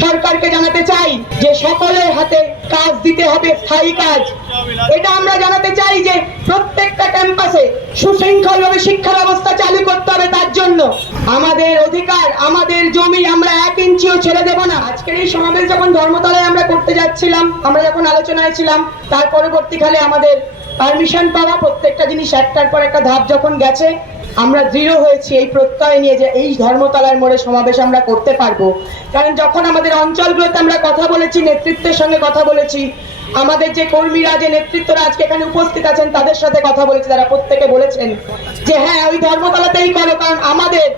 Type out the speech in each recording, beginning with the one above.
সরকারকে জানাতে চাই যে সকলের হাতে কাজ দিতে হবে, স্থায়ী কাজ। এটা আমরা জানাতে চাই যে প্রত্যেকটা ক্যাম্পাসে সুশৃঙ্খল ভাবে শিক্ষা ব্যবস্থা চালু করতে হবে তার জন্য। আমাদের অধিকার, আমাদের জমি আমরা এক ইঞ্চিও ছেড়ে দেব না। আজকের এই সমাবেশ যখন ধর্মতলায় আমরা করতে যাচ্ছিলাম, আমরা যখন আলোচনায় ছিলাম, তার পরবর্তীকালে আমাদের পারমিশন পাওয়া প্রত্যেকটা জিনিস একটার পর একটা ধাপ যখন গেছে আমরা দৃঢ় হয়েছি এই প্রত্যয় নিয়ে যে এই ধর্মতলার মোড়ে সমাবেশ আমরা করতে পারব। কারণ যখন আমাদের অঞ্চলগুলোতে আমরা কথা বলেছি, নেতৃত্বের সঙ্গে কথা বলেছি, আমাদের যে কর্মীরা, যে নেতৃত্বরা আজকে এখানে উপস্থিত আছেন, তাদের সাথে কথা বলেছি, তারা প্রত্যেকে বলেছেন যে হ্যাঁ ওই ধর্মতলাতেই করো, কারণ আমাদের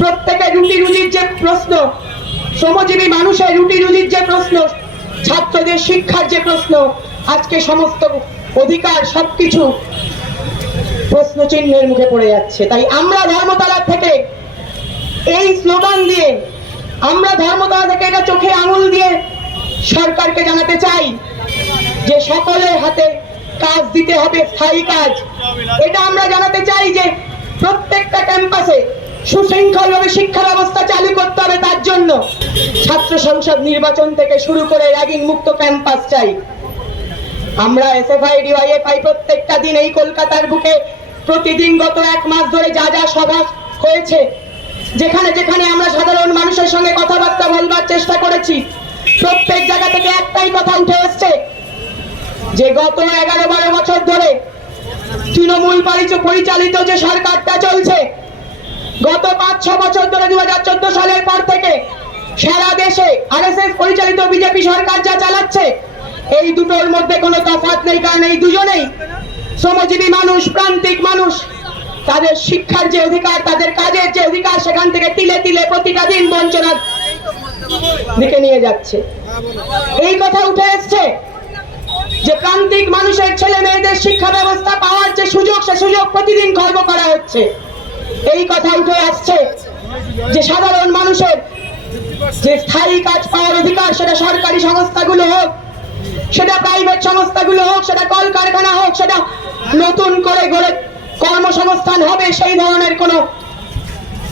প্রত্যেকের রুটি রুজির যে প্রশ্ন, শ্রমজীবী মানুষের রুটি রুজির যে প্রশ্ন, ছাত্রদের শিক্ষার যে প্রশ্ন, আজকে সমস্ত অধিকার সবকিছু প্রশ্ন চিহ্নের মুখে পড়ে যাচ্ছে। তাই আমরা ধর্মতলা থেকে এই স্লোগান দিয়ে, আমরা ধর্মতলা থেকে এটা চোখে আঙুল দিয়ে সরকারকে জানাতে চাই যে সকলের হাতে কাজ দিতে হবে, স্থায়ী কাজ। এটা আমরা জানাতে চাই যে প্রত্যেকটা ক্যাম্পাসে সুশৃঙ্খলভাবে শিক্ষা ব্যবস্থা চালু করতে হবে তার জন্য। ছাত্র সংসদ নির্বাচন থেকে শুরু করে র্যাগিং মুক্ত ক্যাম্পাস চাই। আমরা এসএফআই, ডিওয়াইএফআই প্রত্যেকটা দিন এই কলকাতার বুকে প্রতিদিন গত এক মাস ধরে যা যা সভা হয়েছে, যেখানে যেখানে আমরা সাধারণ মানুষের সঙ্গে কথাবার্তা বলবার চেষ্টা করেছি, প্রত্যেক জায়গা থেকে একটাই কথা উঠে এসছে, যে গত এগারো বারো বছর ধরে তৃণমূল পরিচ- পরিচালিত যে সরকারটা চলছে, গত পাঁচ ছ বছর ধরে দু হাজার চোদ্দ সালের পর থেকে সারা দেশে আরএসএস পরিচালিত বিজেপি সরকার যা চালাচ্ছে, এই দুটোর মধ্যে কোনো তফাৎ নেই, কারণ এই দুজনেই শ্রমজীবী মানুষ, প্রান্তিক মানুষ, তাদের শিক্ষার যে অধিকার, তাদের কাজের যে অধিকার, সেখান থেকে তিলে তিলে প্রতিটা দিন বঞ্চনার দিকে নিয়ে যাচ্ছে। এই কথা উঠে এসছে যে প্রান্তিক মানুষের ছেলে মেয়েদের শিক্ষা ব্যবস্থা পাওয়ার যে সুযোগ, সে সুযোগ প্রতিদিন খর্ব করা হচ্ছে। এই কথা উঠে আসছে যে সাধারণ মানুষের যে স্থায়ী কাজ পাওয়ার অধিকার, সেটা সরকারি সংস্থাগুলো হোক সেটা প্রাইভেট সংস্থাগুলো হোক, সেটা কলকারখানা হোক, সেটা নতুন করে গড়ে কর্মসংস্থান হবে, সেই ধরনের কোনো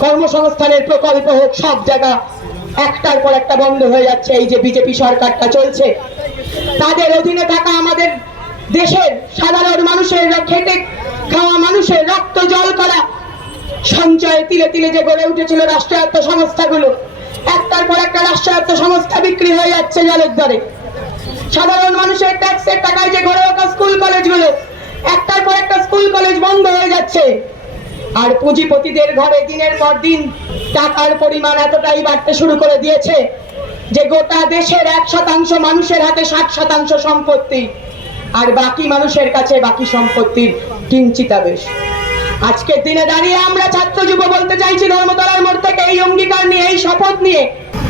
কর্মসংস্থানের প্রকল্প হোক, সব জায়গা একটার পর একটা বন্ধ হয়ে যাচ্ছে, এই যে বিজেপি সরকারটা চলছে। তাদের অধীনে থাকা আমাদের দেশের সাধারণ মানুষের খেটে খাওয়া মানুষের রক্ত, জল করা সঞ্চয় তিলে তিলে যে গড়ে উঠেছিল রাষ্ট্রায়ত্ত সংস্থাগুলো, একটার পর একটা রাষ্ট্রায়ত্ত সংস্থা বিক্রি হয়ে যাচ্ছে জলের দরে। সাধারণ মানুষের ট্যাক্সের টাকায় যে গড়ে ওঠা স্কুল কলেজগুলো একটার পর একটা স্কুল কলেজ বন্ধ হয়ে যাচ্ছে। আর পুঁজিপতিদের ঘরে দিনের পর দিন টাকার পরিমাণ এতটাই বাড়তে শুরু করে দিয়েছে যে গোটা দেশের এক শতাংশ মানুষের হাতে ষাট শতাংশ সম্পত্তি, আর বাকি মানুষের কাছে বাকি সম্পত্তির কিঞ্চিতাবেশ। আজকের দিনে দাঁড়িয়ে আমরা ছাত্র যুব বলতে চাইছি ধর্মতলার মোড় থেকে এই অঙ্গীকার নিয়ে, এই শপথ নিয়ে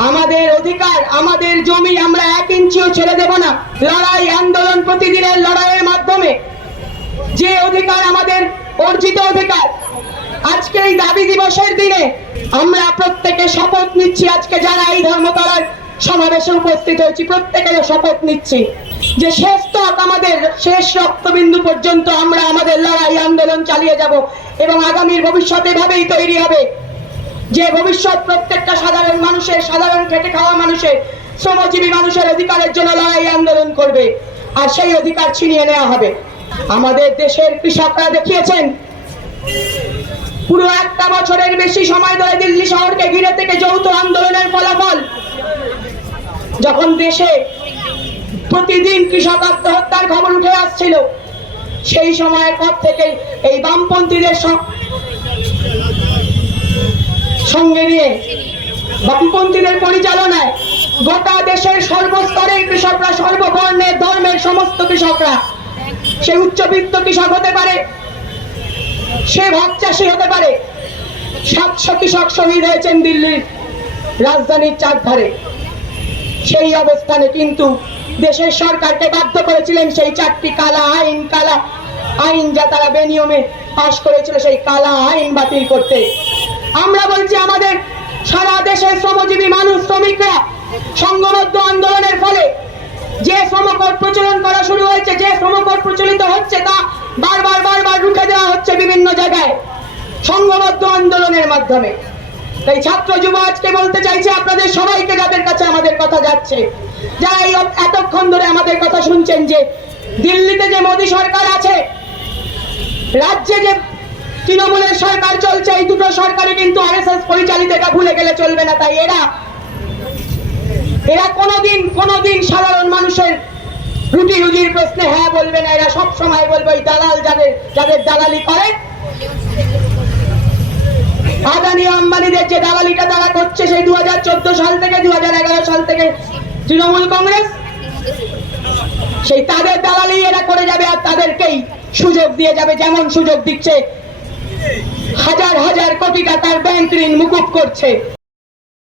আমাদের অধিকার, আমাদের জমি আমরা এক ইঞ্চিও ছেড়ে দেব না। লড়াই আন্দোলন প্রতিদিনের লড়াইয়ের মাধ্যমে। যে অধিকার আমাদের অর্জিত অধিকার আজকে এই দাবি দিবসের দিনে আমরা প্রত্যেকে শপথ নিচ্ছি, আজকে যারা এই ধর্মতলার সমাবেশে উপস্থিত হয়েছি প্রত্যেকে শপথ নিচ্ছি যে শেষ তক আমাদের, শেষ রক্তবিন্দু পর্যন্ত আমরা আমাদের লড়াই আন্দোলন চালিয়ে যাব এবং আগামীর ভবিষ্যতে এভাবেই তৈরি হবে। যে ভবিষ্যৎ প্রত্যেকটা সাধারণ মানুষের সাধারণ খেটে খাওয়া মানুষের শ্রমজীবী মানুষের অধিকারের জন্য লড়াই আন্দোলন করবে। আর সেই অধিকার ছিনিয়ে নেওয়া হবে। আমাদের দেশের কৃষকরা দেখিয়েছেন, পুরো একটা বছরের বেশি সময় ধরে দিল্লি শহরকে ঘিরে থেকে যৌথ আন্দোলনের ফলাফল। যখন দেশে প্রতিদিন কৃষক আত্মহত্যার খবর উঠে আসছিল, সেই সময়ের পর থেকে এই বামপন্থীদের সঙ্গে নিয়ে বামপন্থীদের পরিচালনায় গোটা দেশের সর্বস্তরের কৃষকরা, সর্ববর্ণের ধর্মের সমস্ত কৃষকরা সে উচ্চবিত্ত কৃষক হতে পারে, সে ভাত চাষি হতে পারে, সাতশো কৃষক শহীদ হয়েছেন দিল্লির রাজধানীর চারধারে সেই অবস্থানে কিন্তু দেশের সরকারকে বাধ্য করেছিলেন সেই চারটি কালা আইন কালা আইন যা তারা বেনিয়মে পাশ করেছিল সেই কালা আইন বাতিল করতে। আমরা বলছি আমাদের সারা দেশের শ্রমজীবী মানুষ, শ্রমিকরা সংঘবদ্ধ আন্দোলনের ফলে যে শ্রমকোড প্রচলন করা শুরু হয়েছে, যে শ্রমকোড প্রচলিত হচ্ছে তা বারবার বারবার রুখে দেওয়া হচ্ছে বিভিন্ন জায়গায় সংঘবদ্ধ আন্দোলনের মাধ্যমে। তাই ছাত্র যুব, আজকে বলতে চাইছে আপনাদের সবাইকে যাদের কাছে আমাদের কথা যাচ্ছে, যারা এই এতক্ষণ ধরে আমাদের কথা শুনছেন যে দিল্লিতে যে মোদী সরকার আছে, রাজ্যে যে তৃণমূলের সরকার চলছে, এই দুটো সরকারই কিন্তু আরএসএস পরিচালিত এটা ভুলে গেলে চলবে না। তাই এরা এরা কোনোদিন কোনোদিন সাধারণ মানুষের রুটি রুজির প্রশ্নে হ্যাঁ বলবে না। এরা সব সময় বলবে, ওই দালাল যাদের যাদের দালালি করে, আদানি আম্বানিদের যে দালালিটা তারা করছে সেই দু হাজার চোদ্দ সাল থেকে দু হাজার এগারো সাল থেকে তৃণমূল কংগ্রেস, সেই তাদের দালালি এরা করে যাবে আর তাদেরকেই সুযোগ দিয়ে যাবে, যেমন সুযোগ দিচ্ছে হাজার হাজার কোটি টাকার ব্যাংক ঋণ মুকুব করছে।